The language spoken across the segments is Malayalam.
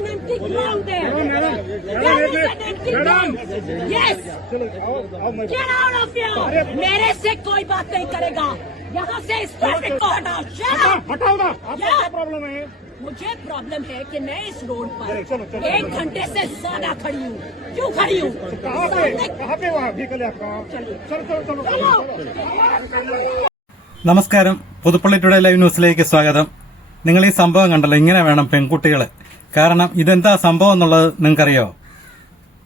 an empty ground there. There is an empty ground. Yes. Get out of here. मेरे से कोई बात नहीं करेगा. यहाँ से इस ट्रैफिक को हटाओ. हटाओ ना. आपको क्या प्रॉब्लम है? मुझे प्रॉब्लम है कि मैं इस रोड पर 1 घंटे से ज्यादा खड़ी हूँ. क्यों खड़ी हूँ? कहाँ पे वहाँ व्हीकल है आपका? चलो. നമസ്കാരം. പുതുപ്പള്ളി ടുഡേ ലൈവ് ന്യൂസിലേക്ക് സ്വാഗതം. നിങ്ങൾ ഈ സംഭവം കണ്ടല്ലോ, ഇങ്ങനെ വേണം പെൺകുട്ടികള്. കാരണം ഇതെന്താ സംഭവം എന്നുള്ളത് നിങ്ങൾക്കറിയോ?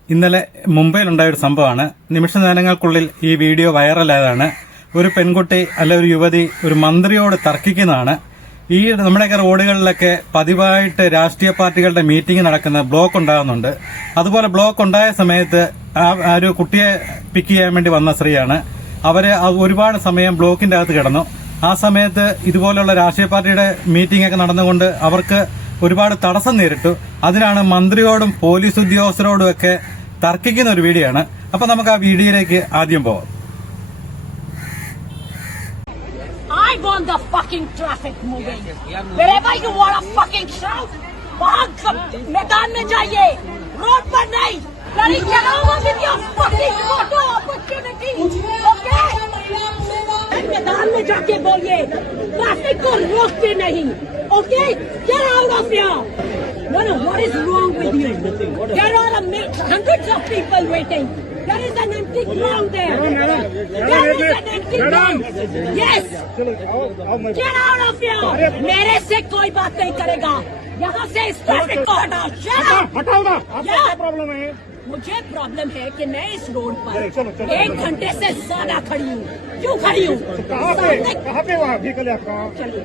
ഇന്നലെ മുംബൈയിലുണ്ടായ ഒരു സംഭവമാണ്. നിമിഷ നേരങ്ങൾക്കുള്ളിൽ ഈ വീഡിയോ വൈറലായതാണ്. ഒരു പെൺകുട്ടി അല്ല ഒരു യുവതി ഒരു മന്ത്രിയോട് തർക്കിക്കുന്നതാണ്. ഈ നമ്മുടെയൊക്കെ റോഡുകളിലൊക്കെ പതിവായിട്ട് രാഷ്ട്രീയ പാർട്ടികളുടെ മീറ്റിംഗ് നടക്കുന്ന ബ്ലോക്ക് ഉണ്ടാകുന്നുണ്ട്. അതുപോലെ ബ്ലോക്ക് ഉണ്ടായ സമയത്ത് ആ ഒരു കുട്ടിയെ പിക്ക് ചെയ്യാൻ വേണ്ടി വന്ന സ്ത്രീയാണ്. അവര് ഒരുപാട് സമയം ബ്ലോക്കിന്റെ അകത്ത് കിടന്നു. ആ സമയത്ത് ഇതുപോലുള്ള രാഷ്ട്രീയ പാർട്ടിയുടെ മീറ്റിംഗ് ഒക്കെ നടന്നുകൊണ്ട് അവർക്ക് ഒരുപാട് തടസ്സം നേരിട്ടു. അതിനാണ് മന്ത്രിയോടും പോലീസ് ഉദ്യോഗസ്ഥരോടും ഒക്കെ തർക്കിക്കുന്ന ഒരു വീഡിയോ ആണ്. അപ്പൊ നമുക്ക് ആ വീഡിയോയിലേക്ക് ആദ്യം പോവാം. I want the fucking traffic moving. Wherever you want to fucking shout, वहाँ मैदान में जाइए, रोड पर नहीं. Bloody get over with your fucking photo opportunity. Okay? मैदान में जाके बोलिए, ट्रैफिक को रोकते नहीं. Okay? Get out of here. No, what is wrong with you? There are hundreds of people waiting. There is an empty ground there. There is an empty ground. Yes. Get out of here. मेरे से कोई बात नहीं करेगा. यहाँ से इस ट्रैफिक को हटाओ. हटाओ ना. आपको क्या प्रॉब्लम है? मुझे प्रॉब्लम है कि मैं इस रोड पर 1 घंटे से ज्यादा खड़ी हूँ. क्यों खड़ी हूँ? कहाँ पे वहाँ व्हीकल है आपका? चलो.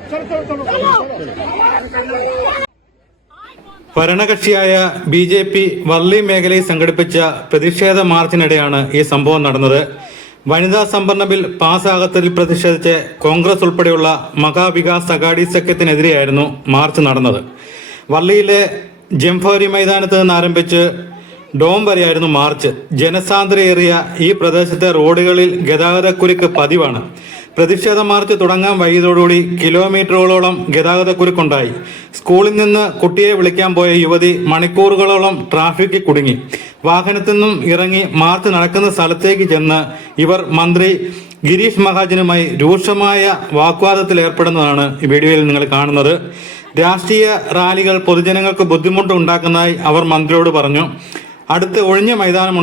ഭരണകക്ഷിയായ BJP വർളി മേഖലയിൽ സംഘടിപ്പിച്ച പ്രതിഷേധ മാർച്ചിനിടെയാണ് ഈ സംഭവം നടന്നത്. വനിതാ സംവരണ ബിൽ പാസ്സാകാത്തതിൽ പ്രതിഷേധിച്ച് കോൺഗ്രസ് ഉൾപ്പെടെയുള്ള മഹാവികാസ് അഘാടി സഖ്യത്തിനെതിരെയായിരുന്നു മാർച്ച് നടന്നത്. വർളിയിലെ ജംഫോരി മൈതാനത്ത് നിന്ന് ആരംഭിച്ച് ഡോം വരെയായിരുന്നു മാർച്ച്. ജനസാന്ദ്രയേറിയ ഈ പ്രദേശത്തെ റോഡുകളിൽ ഗതാഗതക്കുരുക്ക് പതിവാണ്. പ്രതിഷേധ മാർച്ച് തുടങ്ങാൻ വൈകിയതോടുകൂടി കിലോമീറ്ററുകളോളം ഗതാഗതക്കുരുക്കുണ്ടായി. സ്കൂളിൽ നിന്ന് കുട്ടിയെ വിളിക്കാൻ പോയ യുവതി മണിക്കൂറുകളോളം ട്രാഫിക്കിൽ കുടുങ്ങി. വാഹനത്തിൽ നിന്നും ഇറങ്ങി മാർച്ച് നടക്കുന്ന സ്ഥലത്തേക്ക് ചെന്ന് ഇവർ മന്ത്രി ഗിരീഷ് മഹാജനുമായി രൂക്ഷമായ വാഗ്വാദത്തിൽ ഏർപ്പെടുന്നതാണ് ഈ വീഡിയോയിൽ നിങ്ങൾ കാണുന്നത്. രാഷ്ട്രീയ റാലികൾ പൊതുജനങ്ങൾക്ക് ബുദ്ധിമുട്ട് ഉണ്ടാക്കുന്നതായി അവർ മന്ത്രിയോട് പറഞ്ഞു. അടുത്ത് ഒഴിഞ്ഞ മൈതാനം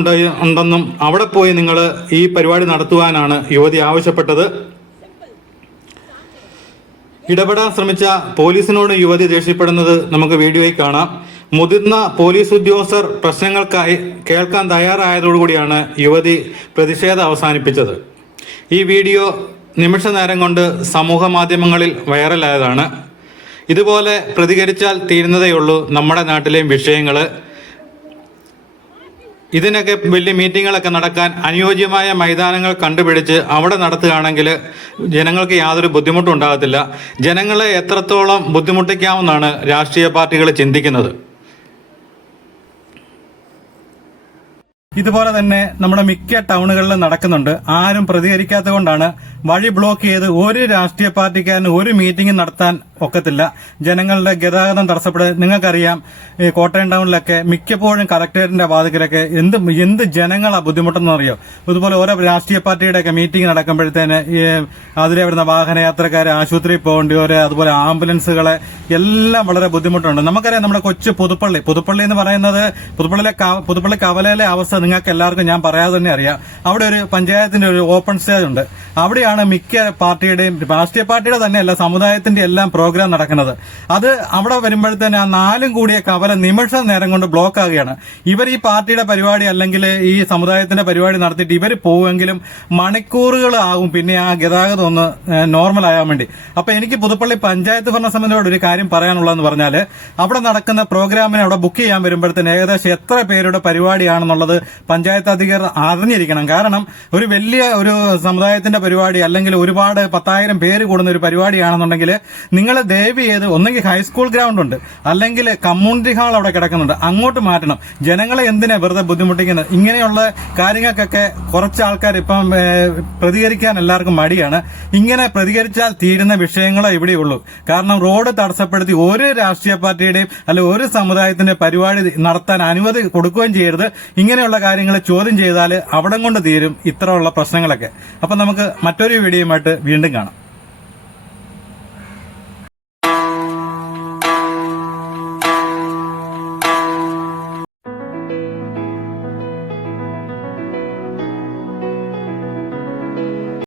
ഉണ്ടെന്നും അവിടെ പോയി നിങ്ങൾ ഈ പരിപാടി നടത്തുവാനാണ് യുവതി ആവശ്യപ്പെട്ടത്. ഇടപെടാൻ ശ്രമിച്ച പോലീസിനോട് യുവതി ദേഷ്യപ്പെടുന്നത് നമുക്ക് വീഡിയോയിൽ കാണാം. മുതിർന്ന പോലീസ് ഉദ്യോഗസ്ഥർ പ്രശ്നങ്ങൾക്കായി കേൾക്കാൻ തയ്യാറായതോടുകൂടിയാണ് യുവതി പ്രതിഷേധം അവസാനിപ്പിച്ചത്. ഈ വീഡിയോ നിമിഷ നേരം കൊണ്ട് സമൂഹ മാധ്യമങ്ങളിൽ വൈറലായതാണ്. ഇതുപോലെ പ്രതികരിച്ചാൽ തീരുന്നതേയുള്ളൂ നമ്മുടെ നാട്ടിലെയും വിഷയങ്ങൾ. ഇതിനൊക്കെ വലിയ മീറ്റിങ്ങുകളൊക്കെ നടക്കാൻ അനുയോജ്യമായ മൈതാനങ്ങൾ കണ്ടുപിടിച്ച് അവിടെ നടത്തുകയാണെങ്കിൽ ജനങ്ങൾക്ക് യാതൊരു ബുദ്ധിമുട്ടും ഉണ്ടാകത്തില്ല. ജനങ്ങളെ എത്രത്തോളം ബുദ്ധിമുട്ടിക്കാമെന്നാണ് രാഷ്ട്രീയ പാർട്ടികൾ ചിന്തിക്കുന്നത്. ഇതുപോലെ തന്നെ നമ്മുടെ മിക്ക ടൗണുകളിലും നടക്കുന്നുണ്ട്. ആരും പ്രതികരിക്കാത്തത് കൊണ്ടാണ് വഴി ബ്ലോക്ക് ചെയ്ത് ഒരു രാഷ്ട്രീയ പാർട്ടിക്കാരന് ഒരു മീറ്റിംഗ് നടത്താൻ ഒക്കത്തില്ല. ജനങ്ങളുടെ ഗതാഗതം തടസ്സപ്പെടുക. നിങ്ങൾക്കറിയാം, കോട്ടയം ടൗണിലൊക്കെ മിക്കപ്പോഴും കളക്ടറേറ്റിന്റെ വാതിക്കലൊക്കെ എന്ത് ജനങ്ങളാ ബുദ്ധിമുട്ടെന്ന് അറിയോ. ഇതുപോലെ ഓരോ രാഷ്ട്രീയ പാർട്ടിയുടെയൊക്കെ മീറ്റിംഗ് നടക്കുമ്പോഴത്തേന് അതിലെ വരുന്ന വാഹനയാത്രക്കാരെ ആശുപത്രിയിൽ പോകേണ്ടിവരെ, അതുപോലെ ആംബുലൻസുകളെ എല്ലാം വളരെ ബുദ്ധിമുട്ടുണ്ട്. നമുക്കറിയാം, നമ്മുടെ കൊച്ചു പുതുപ്പള്ളി എന്ന് പറയുന്നത് പുതുപ്പള്ളി കവലയിലെ അവസ്ഥ നിങ്ങൾക്ക് എല്ലാവർക്കും ഞാൻ പറയാതെ തന്നെ അറിയാം. അവിടെ ഒരു പഞ്ചായത്തിന്റെ ഒരു ഓപ്പൺ സ്റ്റേജ് ഉണ്ട്. അവിടെയാണ് മിക്ക പാർട്ടിയുടെയും, രാഷ്ട്രീയ പാർട്ടിയുടെ തന്നെയല്ല സമുദായത്തിന്റെ എല്ലാം പ്രോഗ്രാം നടക്കുന്നത്. അത് അവിടെ വരുമ്പോഴത്തേന് ആ 4 കൂടിയ കവല നിമിഷ നേരം കൊണ്ട് ബ്ലോക്ക് ആകുകയാണ്. ഇവർ ഈ പാർട്ടിയുടെ പരിപാടി അല്ലെങ്കിൽ ഈ സമുദായത്തിന്റെ പരിപാടി നടത്തിയിട്ട് ഇവർ പോവുമെങ്കിലും മണിക്കൂറുകൾ ആകും പിന്നെ ആ ഗതാഗതം ഒന്ന് നോർമൽ ആകാൻ വേണ്ടി. അപ്പൊ എനിക്ക് പുതുപ്പള്ളി പഞ്ചായത്ത് ഭരണസമിതിയോട് ഒരു കാര്യം പറയാനുള്ളതെന്ന് പറഞ്ഞാൽ, അവിടെ നടക്കുന്ന പ്രോഗ്രാമിനെ അവിടെ ബുക്ക് ചെയ്യാൻ വരുമ്പോഴത്തേന് ഏകദേശം എത്ര പേരുടെ പരിപാടിയാണെന്നുള്ളത് പഞ്ചായത്ത് അധികൃതർ അറിഞ്ഞിരിക്കണം. കാരണം ഒരു വലിയ ഒരു സമുദായത്തിന്റെ പരിപാടി അല്ലെങ്കിൽ ഒരുപാട് 10,000 പേര് കൂടുന്ന ഒരു പരിപാടിയാണെന്നുണ്ടെങ്കിൽ നിങ്ങൾ നിങ്ങൾ ദയവ് ചെയ്ത് ഒന്നെങ്കിൽ ഹൈസ്കൂൾ ഗ്രൗണ്ട് ഉണ്ട്, അല്ലെങ്കിൽ കമ്മ്യൂണിറ്റി ഹാൾ അവിടെ കിടക്കുന്നുണ്ട്, അങ്ങോട്ട് മാറ്റണം. ജനങ്ങളെ എന്തിനാ വെറുതെ ബുദ്ധിമുട്ടിക്കുന്നത്? ഇങ്ങനെയുള്ള കാര്യങ്ങൾക്കൊക്കെ കുറച്ച് ആൾക്കാർ ഇപ്പം പ്രതികരിക്കാൻ എല്ലാവർക്കും മടിയാണ്. ഇങ്ങനെ പ്രതികരിച്ചാൽ തീരുന്ന വിഷയങ്ങളെ ഇവിടെയുള്ളൂ. കാരണം റോഡ് തടസ്സപ്പെടുത്തി ഒരു രാഷ്ട്രീയ പാർട്ടിയുടെയും അല്ലെ ഒരു സമുദായത്തിന്റെ പരിപാടി നടത്താൻ അനുമതി കൊടുക്കുകയും ചെയ്യരുത്. ഇങ്ങനെയുള്ള കാര്യങ്ങൾ ചോദ്യം ചെയ്താൽ അവിടം കൊണ്ട് തീരും ഇത്രയുള്ള പ്രശ്നങ്ങളൊക്കെ. അപ്പൊ നമുക്ക് മറ്റൊരു വീഡിയോയുമായിട്ട് വീണ്ടും കാണാം.